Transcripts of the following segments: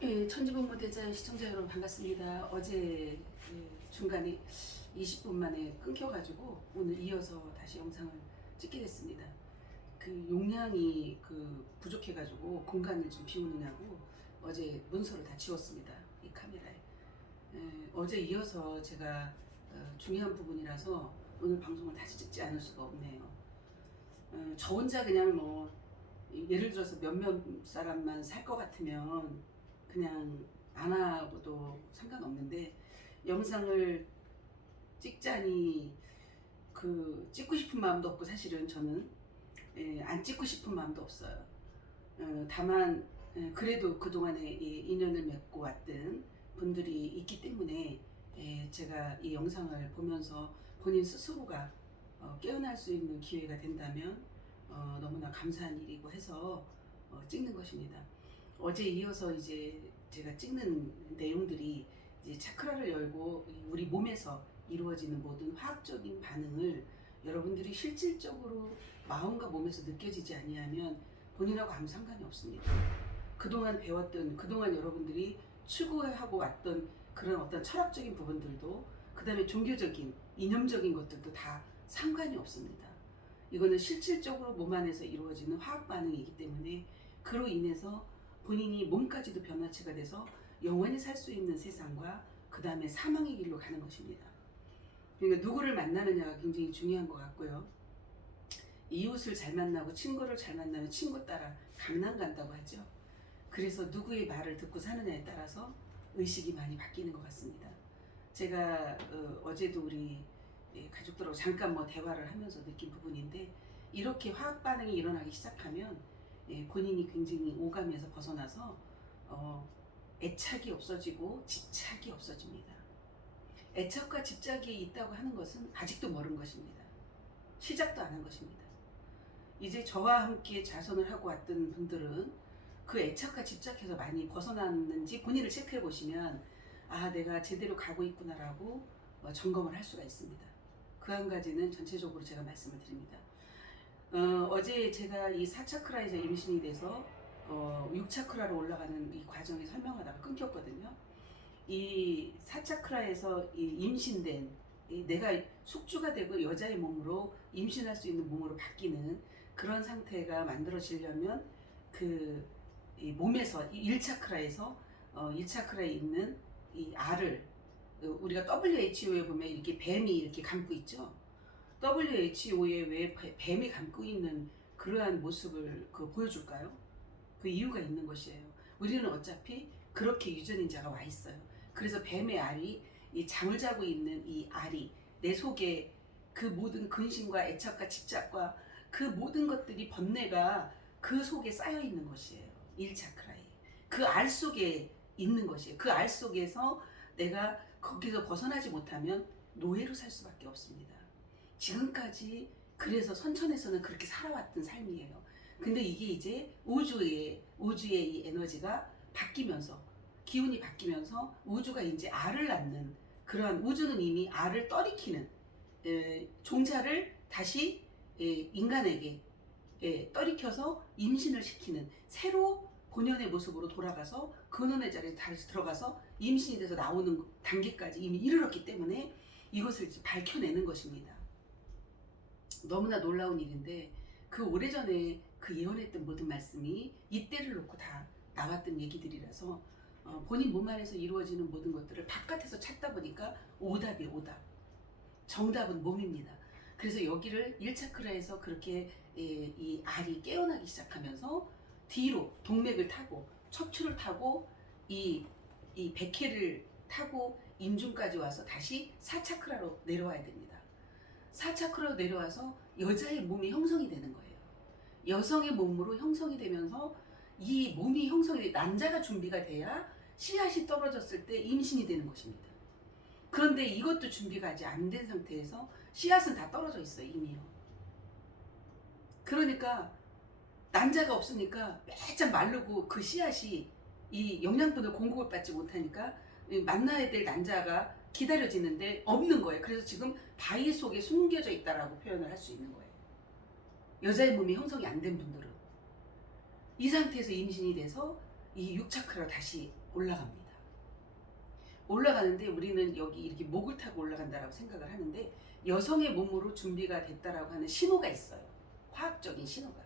예, 천지본무대자 시청자 여러분 반갑습니다. 어제 중간에 20분 만에 끊겨가지고 오늘 이어서 다시 영상을 찍게 됐습니다. 그 용량이 부족해가지고 공간을 좀 비우느냐고 어제 문서를 다 지웠습니다. 이 카메라에. 어제 이어서 제가 중요한 부분이라서 오늘 방송을 다시 찍지 않을 수가 없네요. 저 혼자 그냥 뭐 예를 들어서 몇몇 사람만 살 것 같으면 그냥 안 하고도 상관없는데 영상을 찍자니 찍고 싶은 마음도 없고 사실은 저는 안 찍고 싶은 마음도 없어요. 다만 그래도 그동안에 인연을 맺고 왔던 분들이 있기 때문에 제가 이 영상을 보면서 본인 스스로가 깨어날 수 있는 기회가 된다면 너무나 감사한 일이고 해서 찍는 것입니다. 어제 이어서 이제 제가 찍는 내용들이 이제 차크라를 열고 우리 몸에서 이루어지는 모든 화학적인 반응을 여러분들이 실질적으로 마음과 몸에서 느껴지지 아니하면 본인하고 아무 상관이 없습니다. 그동안 배웠던, 그동안 여러분들이 추구하고 왔던 그런 어떤 철학적인 부분들도, 그 다음에 종교적인, 이념적인 것들도 다 상관이 없습니다. 이거는 실질적으로 몸 안에서 이루어지는 화학 반응이기 때문에 그로 인해서 본인이 몸까지도 변화체가 돼서 영원히 살 수 있는 세상과 그 다음에 사망의 길로 가는 것입니다. 그러니까 누구를 만나느냐가 굉장히 중요한 것 같고요. 이웃을 잘 만나고 친구를 잘 만나면 친구 따라 강남 간다고 하죠. 그래서 누구의 말을 듣고 사느냐에 따라서 의식이 많이 바뀌는 것 같습니다. 제가 어제도 우리 가족들하고 잠깐 뭐 대화를 하면서 느낀 부분인데, 이렇게 화학 반응이 일어나기 시작하면 본인이 굉장히 오감에서 벗어나서 애착이 없어지고 집착이 없어집니다. 애착과 집착이 있다고 하는 것은 아직도 멀은 것입니다. 시작도 안 한 것입니다. 이제 저와 함께 자선을 하고 왔던 분들은 그 애착과 집착에서 많이 벗어났는지 본인을 체크해 보시면 아, 내가 제대로 가고 있구나라고 점검을 할 수가 있습니다. 그 한 가지는 전체적으로 제가 말씀을 드립니다. 어제 제가 이 4차크라에서 임신이 돼서 6차크라로 올라가는 이 과정에 설명하다가 끊겼거든요. 이 4차크라에서 임신된 내가 숙주가 되고 여자의 몸으로 임신할 수 있는 몸으로 바뀌는 그런 상태가 만들어지려면 이 몸에서 1차크라에서 1차크라에 있는 이 알을, 우리가 WHO에 보면 이렇게 뱀이 이렇게 감고 있죠. WHO에 왜 뱀이 감고 있는 그러한 모습을 보여줄까요? 그 이유가 있는 것이에요. 우리는 어차피 그렇게 유전인자가 와 있어요. 그래서 뱀의 알이, 이 잠을 자고 있는 이 알이 내 속에 그 모든 근심과 애착과 집착과 그 모든 것들이 번뇌가 그 속에 쌓여 있는 것이에요. 1차크라에. 그 알 속에 있는 것이에요. 그 알 속에서 내가 거기서 벗어나지 못하면 노예로 살 수밖에 없습니다. 지금까지 그래서 선천에서는 그렇게 살아왔던 삶이에요. 근데 이게 이제 우주의 이 에너지가 바뀌면서, 기운이 바뀌면서 우주가 이제 알을 낳는, 그러한 우주는 이미 알을 떠리키는 종자를 다시 인간에게 떠리켜서 임신을 시키는, 새로 본연의 모습으로 돌아가서 근원의 자리에 다시 들어가서 임신이 돼서 나오는 단계까지 이미 이르렀기 때문에 이것을 이제 밝혀내는 것입니다. 너무나 놀라운 일인데, 그 오래전에 그 예언했던 모든 말씀이 이때를 놓고 다 나왔던 얘기들이라서 본인 몸 안에서 이루어지는 모든 것들을 바깥에서 찾다 보니까 오답이 오답. 정답은 몸입니다. 그래서 여기를 1차크라에서 그렇게 이 알이 깨어나기 시작하면서 뒤로 동맥을 타고 척추를 타고 이 백회를 타고 인중까지 와서 다시 4차크라로 내려와야 됩니다. 4차크라로 내려와서 여자의 몸이 형성이 되는 거예요. 여성의 몸으로 형성이 되면서 이 몸이 형성이 돼, 난자가 준비가 돼야 씨앗이 떨어졌을 때 임신이 되는 것입니다. 그런데 이것도 준비가 아직 안 된 상태에서 씨앗은 다 떨어져 있어요, 이미요. 그러니까 난자가 없으니까 매참 마르고 그 씨앗이 이 영양분을 공급을 받지 못하니까 만나야 될 난자가 기다려지는데 없는 거예요. 그래서 지금 바위 속에 숨겨져 있다라고 표현을 할 수 있는 거예요. 여자의 몸이 형성이 안 된 분들은 이 상태에서 임신이 돼서 이 6차크라 다시 올라갑니다. 올라가는데 우리는 여기 이렇게 목을 타고 올라간다라고 생각을 하는데 여성의 몸으로 준비가 됐다라고 하는 신호가 있어요. 화학적인 신호가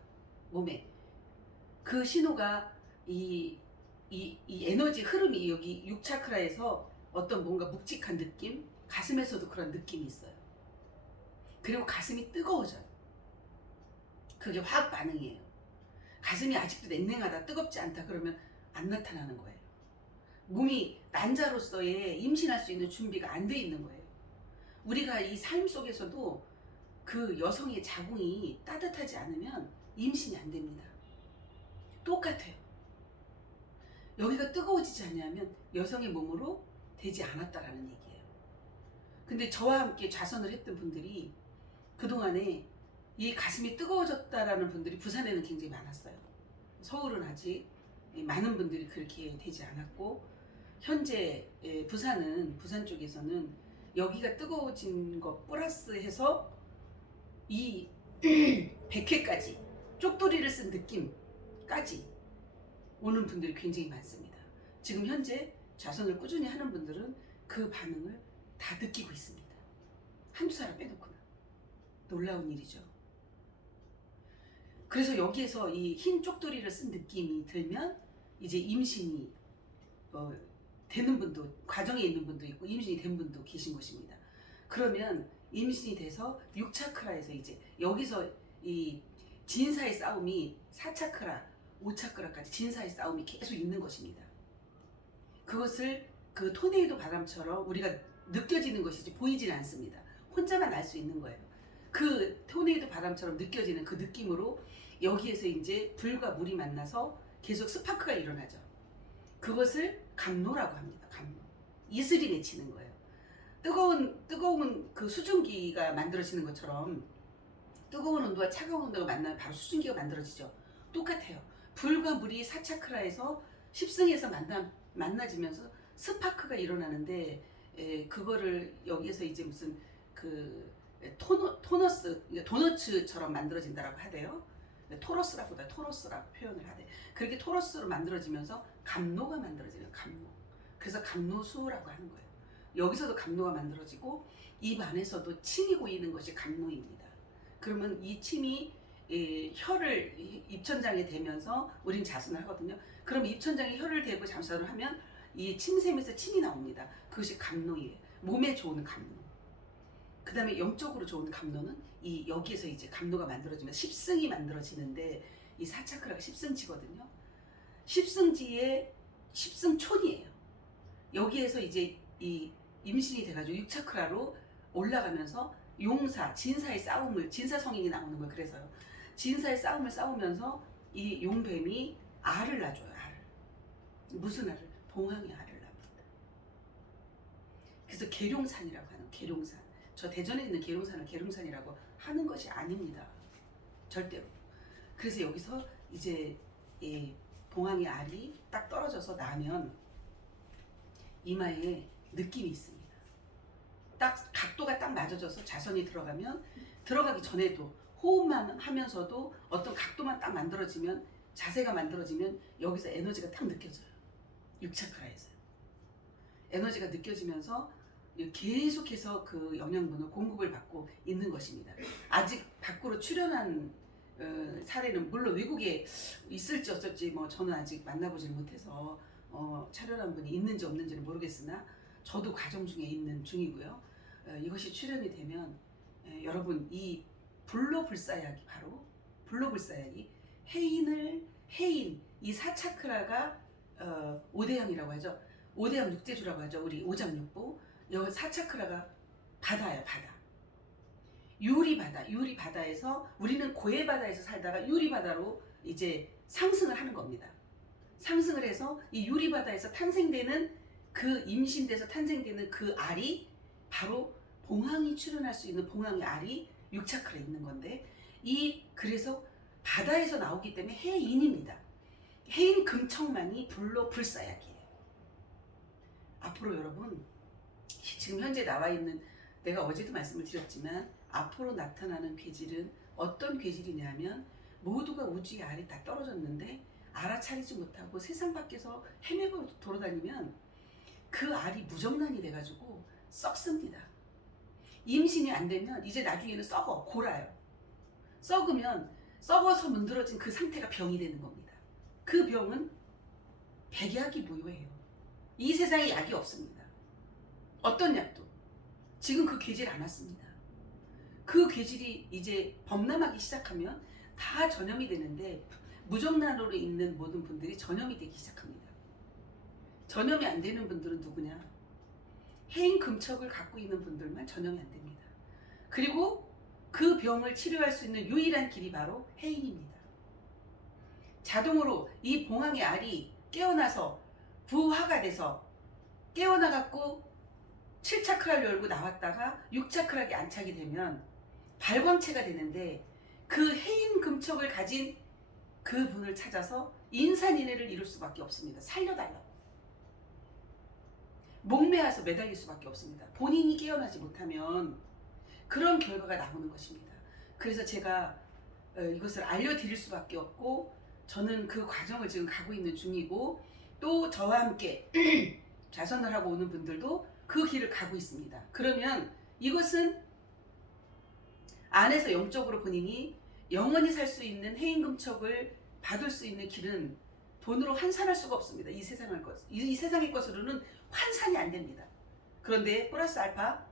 몸에. 그 신호가 이 에너지 흐름이 여기 6차크라에서 어떤 뭔가 묵직한 느낌, 가슴에서도 그런 느낌이 있어요. 그리고 가슴이 뜨거워져요. 그게 화학 반응이에요. 가슴이 아직도 냉랭하다, 뜨겁지 않다 그러면 안 나타나는 거예요. 몸이 난자로서의 임신할 수 있는 준비가 안 돼 있는 거예요. 우리가 이 삶 속에서도 그 여성의 자궁이 따뜻하지 않으면 임신이 안 됩니다. 똑같아요. 여기가 뜨거워지지 않으면 여성의 몸으로 되지 않았다라는 얘기예요. 근데 저와 함께 좌선을 했던 분들이 그동안에 이 가슴이 뜨거워졌다라는 분들이 부산에는 굉장히 많았어요. 서울은 아직 많은 분들이 그렇게 되지 않았고, 현재 부산 쪽에서는 여기가 뜨거워진 것 플러스 해서 이 100회까지 쪽돌이를 쓴 느낌까지 오는 분들이 굉장히 많습니다. 지금 현재 좌선을 꾸준히 하는 분들은 그 반응을 다 느끼고 있습니다. 한두 사람 빼놓고는. 놀라운 일이죠. 그래서 여기에서 이 흰 쪽돌이를 쓴 느낌이 들면 이제 임신이 되는 분도, 과정에 있는 분도 있고 임신이 된 분도 계신 것입니다. 그러면 임신이 돼서 6차크라에서 이제 여기서 이 진사의 싸움이 4차크라, 5차크라까지 진사의 싸움이 계속 있는 것입니다. 그것을 그 토네이도 바람처럼 우리가 느껴지는 것이지 보이지는 않습니다. 혼자만 알 수 있는 거예요. 그 토네이도 바람처럼 느껴지는 그 느낌으로 여기에서 이제 불과 물이 만나서 계속 스파크가 일어나죠. 그것을 감노라고 합니다. 감노. 이슬이 맺히는 거예요. 뜨거운 그 수증기가 만들어지는 것처럼 뜨거운 온도와 차가운 온도가 만나면 바로 수증기가 만들어지죠. 똑같아요. 불과 물이 4차크라에서 10승에서 만나지면서 스파크가 일어나는데, 그거를 여기에서 이제 무슨 그 토너스, 도너츠처럼 만들어진다라고 하대요. 토러스라고 표현을 하대. 그렇게 토러스로 만들어지면서 감노가 만들어지는 감노. 그래서 감노수라고 하는 거예요. 여기서도 감노가 만들어지고 입 안에서도 침이 고이는 것이 감노입니다. 그러면 이 침이 혀를 입천장에 대면서 우린 자선을 하거든요. 그럼 입천장에 혀를 대고 자선을 하면 이 침샘에서 침이 나옵니다. 그것이 감노예요. 몸에 좋은 감노. 그 다음에 영적으로 좋은 감노는 이 여기에서 이제 감노가 만들어지면 십승이 만들어지는데, 이 4차크라가 십승지거든요. 십승지의 십승촌이에요. 여기에서 이제 이 임신이 돼가지고 6차크라로 올라가면서 용사, 진사의 싸움을, 진사성인이 나오는 거예요. 그래서요. 진사의 싸움을 싸우면서 이 용뱀이 알을 낳아줘요. 알을. 무슨 알을? 봉황의 알을 낳습니다. 그래서 계룡산이라고 하는, 계룡산. 저 대전에 있는 계룡산을 계룡산이라고 하는 것이 아닙니다. 절대로. 그래서 여기서 이제 이 봉황의 알이 딱 떨어져서 나면 이마에 느낌이 있습니다. 딱 각도가 딱 맞아져서 자선이 들어가면, 들어가기 전에도 호흡만 하면서도 어떤 각도만 딱 만들어지면, 자세가 만들어지면 여기서 에너지가 딱 느껴져요. 6차크라에서요. 에너지가 느껴지면서 계속해서 그 영양분을 공급을 받고 있는 것입니다. 아직 밖으로 출현한 사례는 물론 외국에 있을지 어쩔지 저는 아직 만나보지는 못해서 출현한 분이 있는지 없는지는 모르겠으나 저도 과정 중에 있는 중이고요. 이것이 출현이 되면 여러분, 이 불로불사약이, 바로 불로불사약이 해인, 이 4차크라가 5대양이라고 하죠. 5대양 6대주라고 하죠. 우리 오장육부. 여기 4차크라가 바다예요. 바다. 유리바다에서 우리는 고해바다에서 살다가 유리바다로 이제 상승을 하는 겁니다. 상승을 해서 이 유리바다에서 탄생되는, 그 임신돼서 탄생되는 그 알이 바로 봉황이 출현할 수 있는 봉황의 알이 6차크라에 있는 건데, 그래서 바다에서 나오기 때문에 해인입니다. 해인 금청만이 불로불사약이에요. 앞으로 여러분, 지금 현재 나와 있는, 내가 어제도 말씀을 드렸지만 앞으로 나타나는 괴질은 어떤 괴질이냐면, 모두가 우주의 알이 다 떨어졌는데 알아차리지 못하고 세상 밖에서 헤매고 돌아다니면 그 알이 무정란이 돼가지고 썩습니다. 임신이 안 되면 이제 나중에는 썩어, 골아요. 썩으면 썩어서 문드러진 그 상태가 병이 되는 겁니다. 그 병은 백약이 무효예요. 이 세상에 약이 없습니다. 어떤 약도. 지금 그 괴질 안 왔습니다. 그 괴질이 이제 범람하기 시작하면 다 전염이 되는데 무정란으로 있는 모든 분들이 전염이 되기 시작합니다. 전염이 안 되는 분들은 누구냐? 해인 금척을 갖고 있는 분들만 전염이 안 됩니다. 그리고 그 병을 치료할 수 있는 유일한 길이 바로 해인입니다. 자동으로 이 봉황의 알이 깨어나서 부화가 돼서 깨어나갖고 7차크라를 열고 나왔다가 6차크라에 안착이 되면 발광체가 되는데 그 해인 금척을 가진 그 분을 찾아서 인산인해를 이룰 수밖에 없습니다. 살려달라고. 목매어서 매달릴 수밖에 없습니다. 본인이 깨어나지 못하면 그런 결과가 나오는 것입니다. 그래서 제가 이것을 알려드릴 수밖에 없고 저는 그 과정을 지금 가고 있는 중이고 또 저와 함께 좌선을 하고 오는 분들도 그 길을 가고 있습니다. 그러면 이것은 안에서 영적으로 본인이 영원히 살 수 있는 해인금척을 받을 수 있는 길은 돈으로 환산할 수가 없습니다. 이 세상의 것으로는 환산이 안 됩니다. 그런데 플러스 알파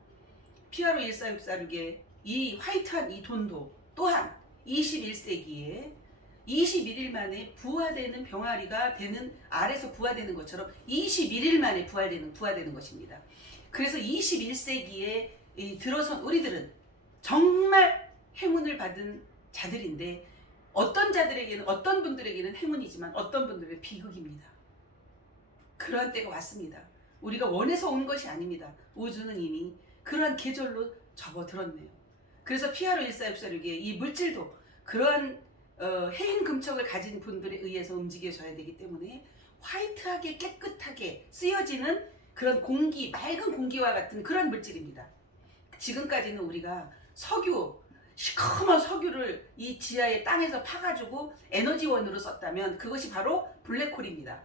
피아로 14646의 이 화이트한 이 돈도 또한 21세기에 21일 만에 부화되는 병아리가 되는 알에서 부화되는 것처럼 21일 만에 부화되는 것입니다. 그래서 21세기에 들어선 우리들은 정말 행운을 받은 자들인데 어떤 자들에게는 어떤 분들에게는 행운이지만 어떤 분들에게는 비극입니다. 그러한 때가 왔습니다. 우리가 원해서 온 것이 아닙니다. 우주는 이미 그러한 계절로 접어들었네요. 그래서 피아로 14646의 이 물질도 그러한 해인 금척을 가진 분들에 의해서 움직여져야 되기 때문에 화이트하게 깨끗하게 쓰여지는 그런 공기, 맑은 공기와 같은 그런 물질입니다. 지금까지는 우리가 석유, 시커먼 석유를 이 지하의 땅에서 파가지고 에너지원으로 썼다면 그것이 바로 블랙홀입니다.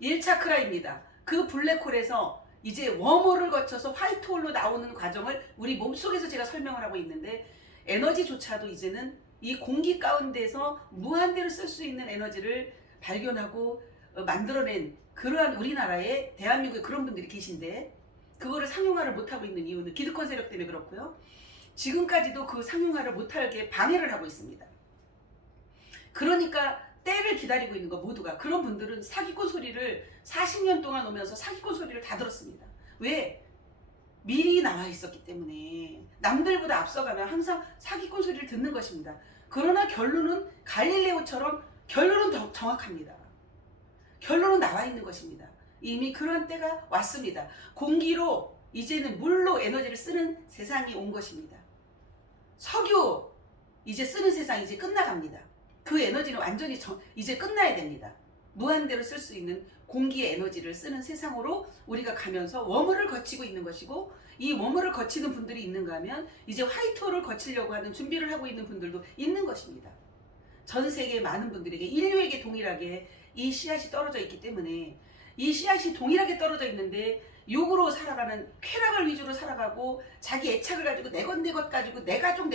1차크라입니다. 그 블랙홀에서 이제 웜홀을 거쳐서 화이트홀로 나오는 과정을 우리 몸속에서 제가 설명을 하고 있는데 에너지조차도 이제는 이 공기 가운데서 무한대로 쓸 수 있는 에너지를 발견하고 만들어낸 그러한 우리나라에 대한민국에 그런 분들이 계신데 그거를 상용화를 못하고 있는 이유는 기득권 세력 때문에 그렇고요. 지금까지도 그 상용화를 못하게 방해를 하고 있습니다. 그러니까 때를 기다리고 있는 거 모두가 그런 분들은 사기꾼 소리를 40년 동안 오면서 사기꾼 소리를 다 들었습니다. 왜? 미리 나와 있었기 때문에 남들보다 앞서가면 항상 사기꾼 소리를 듣는 것입니다. 그러나 결론은 갈릴레오처럼 결론은 더 정확합니다. 결론은 나와 있는 것입니다. 이미 그런 때가 왔습니다. 공기로 이제는 물로 에너지를 쓰는 세상이 온 것입니다. 석유 이제 쓰는 세상 이제 끝나갑니다. 그 에너지는 완전히 이제 끝나야 됩니다. 무한대로 쓸 수 있는 공기의 에너지를 쓰는 세상으로 우리가 가면서 웜홀을 거치고 있는 것이고 이 웜홀을 거치는 분들이 있는가 하면 이제 화이트홀을 거치려고 하는 준비를 하고 있는 분들도 있는 것입니다. 전 세계 많은 분들에게 인류에게 동일하게 이 씨앗이 떨어져 있기 때문에 이 씨앗이 동일하게 떨어져 있는데 욕으로 살아가는 쾌락을 위주로 살아가고 자기 애착을 가지고 내 것 가지고 내 가족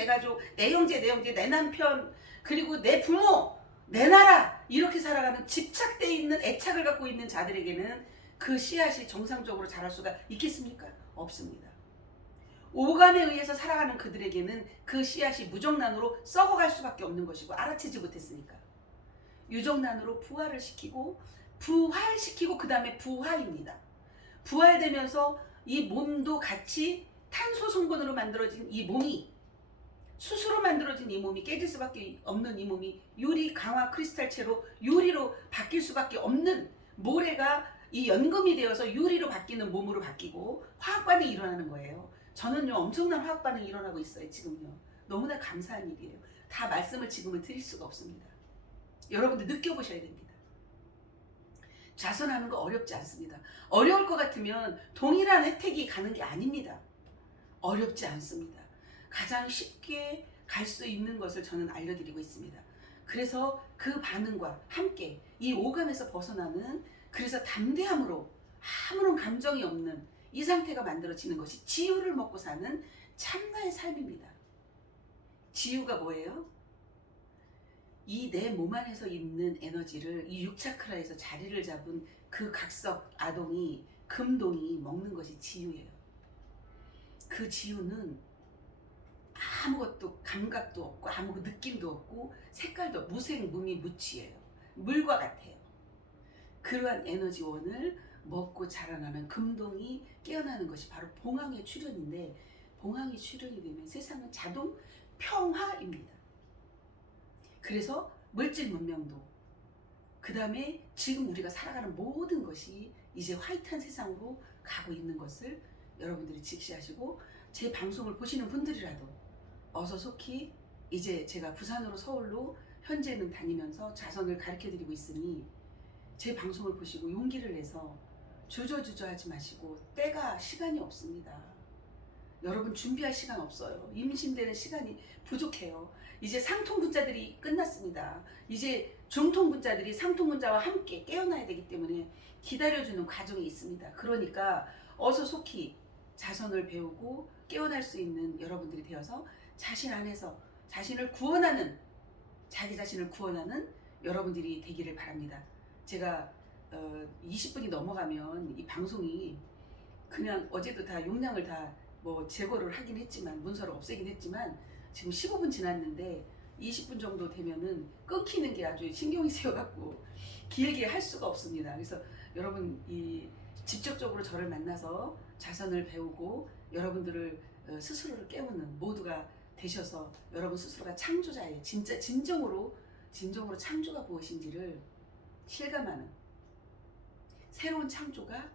내 형제 내 남편 그리고 내 부모 내 나라 이렇게 살아가는 집착되어 있는 애착을 갖고 있는 자들에게는 그 씨앗이 정상적으로 자랄 수가 있겠습니까? 없습니다. 오감에 의해서 살아가는 그들에게는 그 씨앗이 무정란으로 썩어갈 수밖에 없는 것이고 알아채지 못했으니까 유정란으로 부활시키고 그 다음에 부화입니다. 부활되면서 이 몸도 같이 탄소 성분으로 만들어진 이 몸이 수수로 만들어진 이 몸이 깨질 수밖에 없는 이 몸이 유리 강화 크리스탈체로 유리로 바뀔 수밖에 없는 모래가 이 연금이 되어서 유리로 바뀌는 몸으로 바뀌고 화학 반응이 일어나는 거예요. 저는요 엄청난 화학 반응이 일어나고 있어요. 지금요. 너무나 감사한 일이에요. 다 말씀을 지금은 드릴 수가 없습니다. 여러분들 느껴보셔야 됩니다. 좌선하는 거 어렵지 않습니다. 어려울 것 같으면 동일한 혜택이 가는 게 아닙니다. 어렵지 않습니다. 가장 쉽게 갈 수 있는 것을 저는 알려드리고 있습니다. 그래서 그 반응과 함께 이 오감에서 벗어나는, 그래서 담대함으로 아무런 감정이 없는 이 상태가 만들어지는 것이 지유를 먹고 사는 참나의 삶입니다. 지유가 뭐예요? 이 내 몸 안에서 있는 에너지를 이 6차크라에서 자리를 잡은 그 각석 아동이, 금동이 먹는 것이 지유예요. 그 지유는 아무것도 감각도 없고 아무 느낌도 없고 색깔도 무색 무미 무취예요. 물과 같아요. 그러한 에너지원을 먹고 자라나는 금동이 깨어나는 것이 바로 봉황의 출현인데, 봉황이 출현이 되면 세상은 자동 평화입니다. 그래서 물질 문명도, 그 다음에 지금 우리가 살아가는 모든 것이 이제 화이트한 세상으로 가고 있는 것을 여러분들이 직시하시고, 제 방송을 보시는 분들이라도 어서 속히, 이제 제가 부산으로 서울로 현재는 다니면서 자선을 가르쳐드리고 있으니 제 방송을 보시고 용기를 내서 주저주저 하지 마시고, 때가 시간이 없습니다. 여러분 준비할 시간 없어요. 임신되는 시간이 부족해요. 이제 상통분자들이 끝났습니다. 이제 중통분자들이 상통분자와 함께 깨어나야 되기 때문에 기다려주는 과정이 있습니다. 그러니까 어서 속히 자선을 배우고 깨어날 수 있는 여러분들이 되어서 자신 안에서 자신을 구원하는, 자기 자신을 구원하는 여러분들이 되기를 바랍니다. 제가 20분이 넘어가면 이 방송이 그냥, 어제도 다 용량을 다 뭐 제거를 하긴 했지만, 문서를 없애긴 했지만, 지금 15분 지났는데 20분 정도 되면은 끊기는 게 아주 신경이 쓰여갖고 길게 할 수가 없습니다. 그래서 여러분, 이 직접적으로 저를 만나서 자선을 배우고 여러분들을 스스로를 깨우는 모두가 되셔서, 여러분 스스로가 창조자예요. 진짜 진정으로 창조가 무엇인지를 실감하는, 새로운 창조가,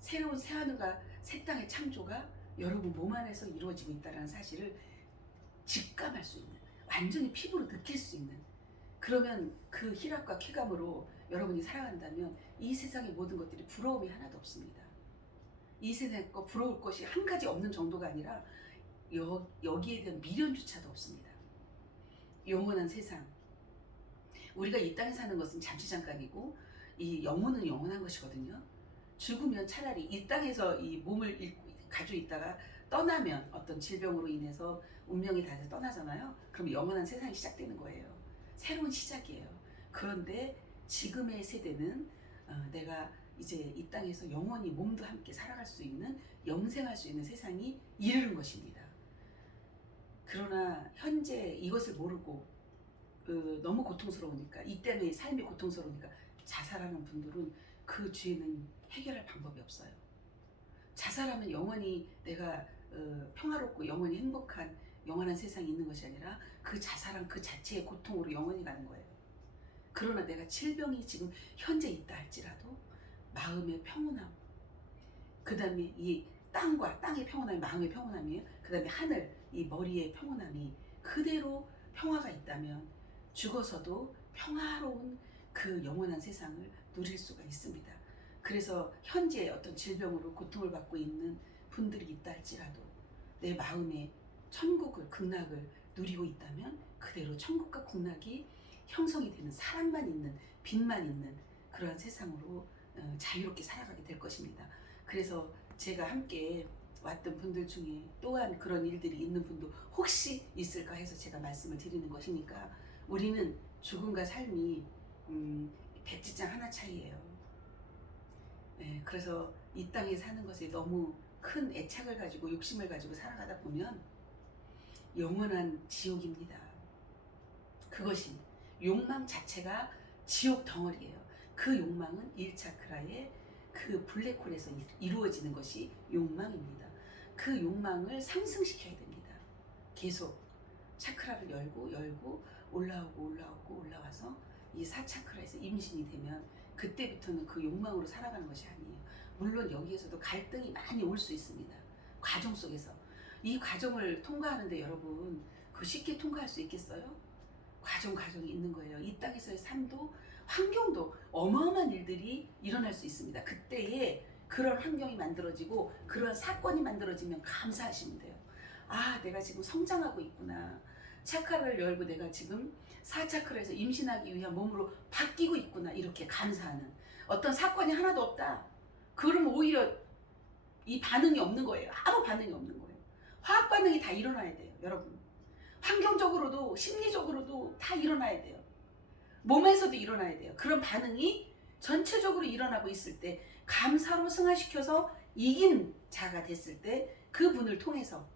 새로운 새하늘과 새 땅의 창조가 여러분 몸 안에서 이루어지고 있다는 사실을 직감할 수 있는, 완전히 피부로 느낄 수 있는, 그러면 그 희락과 쾌감으로 여러분이 살아간다면 이 세상의 모든 것들이 부러움이 하나도 없습니다. 이 세상에 부러울 것이 한 가지 없는 정도가 아니라 여기에 대한 미련조차도 없습니다. 영원한 세상, 우리가 이 땅에 사는 것은 잠시 잠깐이고 이 영혼은 영원한 것이거든요. 죽으면 차라리 이 땅에서 이 몸을 가지고 있다가 떠나면, 어떤 질병으로 인해서 운명이 다 떠나잖아요. 그럼 영원한 세상이 시작되는 거예요. 새로운 시작이에요. 그런데 지금의 세대는 내가 이제 이 땅에서 영원히 몸도 함께 살아갈 수 있는, 영생할 수 있는 세상이 이르는 것입니다. 그러나 현재 이것을 모르고 너무 고통스러우니까, 이 때문에 삶이 고통스러우니까 자살하는 분들은 그 죄는 해결할 방법이 없어요. 자살하면 영원히 내가 평화롭고 영원히 행복한 영원한 세상이 있는 것이 아니라 그 자살한 그 자체의 고통으로 영원히 가는 거예요. 그러나 내가 질병이 지금 현재 있다 할지라도 마음의 평온함, 그 다음에 이 땅과 땅의 평온함이 마음의 평온함이에요. 그 다음에 하늘, 이 머리의 평온함이 그대로 평화가 있다면 죽어서도 평화로운 그 영원한 세상을 누릴 수가 있습니다. 그래서 현재 어떤 질병으로 고통을 받고 있는 분들이 있다 할지라도 내 마음에 천국을, 극락을 누리고 있다면 그대로 천국과 극락이 형성이 되는, 사랑만 있는, 빛만 있는 그러한 세상으로 자유롭게 살아가게 될 것입니다. 그래서 제가 함께 왔던 분들 중에 또한 그런 일들이 있는 분도 혹시 있을까 해서 제가 말씀을 드리는 것이니까, 우리는 죽음과 삶이 백지장 하나 차이예요. 네, 그래서 이 땅에 사는 것에 너무 큰 애착을 가지고 욕심을 가지고 살아가다 보면 영원한 지옥입니다. 그것이 욕망 자체가 지옥 덩어리예요. 그 욕망은 1차크라의 그 블랙홀에서 이루어지는 것이 욕망입니다. 그 욕망을 상승시켜야 됩니다. 계속 차크라를 열고 올라와서 이 4차크라에서 임신이 되면 그때부터는 그 욕망으로 살아가는 것이 아니에요. 물론 여기에서도 갈등이 많이 올 수 있습니다. 과정 속에서. 이 과정을 통과하는데 여러분, 그 쉽게 통과할 수 있겠어요? 과정이 있는 거예요. 이 땅에서의 삶도, 환경도 어마어마한 일들이 일어날 수 있습니다. 그때에 그런 환경이 만들어지고 그런 사건이 만들어지면 감사하시면 돼요. 아, 내가 지금 성장하고 있구나. 차크라를 열고 내가 지금 4차크라에서 임신하기 위한 몸으로 바뀌고 있구나, 이렇게 감사하는. 어떤 사건이 하나도 없다, 그러면 오히려 이 반응이 없는 거예요. 아무 반응이 없는 거예요. 화학 반응이 다 일어나야 돼요, 여러분. 환경적으로도 심리적으로도 다 일어나야 돼요. 몸에서도 일어나야 돼요. 그런 반응이 전체적으로 일어나고 있을 때 감사로 승화시켜서 이긴 자가 됐을 때 그분을 통해서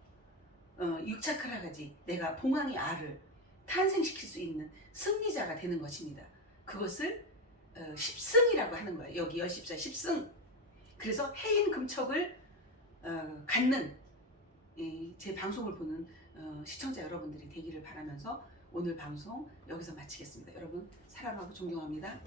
6차크라까지 내가 봉황의 알을 탄생시킬 수 있는 승리자가 되는 것입니다. 그것을 10승이라고 하는 거예요. 여기 열십사 10승. 그래서 해인 금척을 갖는 제 방송을 보는 시청자 여러분들이 되기를 바라면서 오늘 방송 여기서 마치겠습니다. 여러분 사랑하고 존경합니다.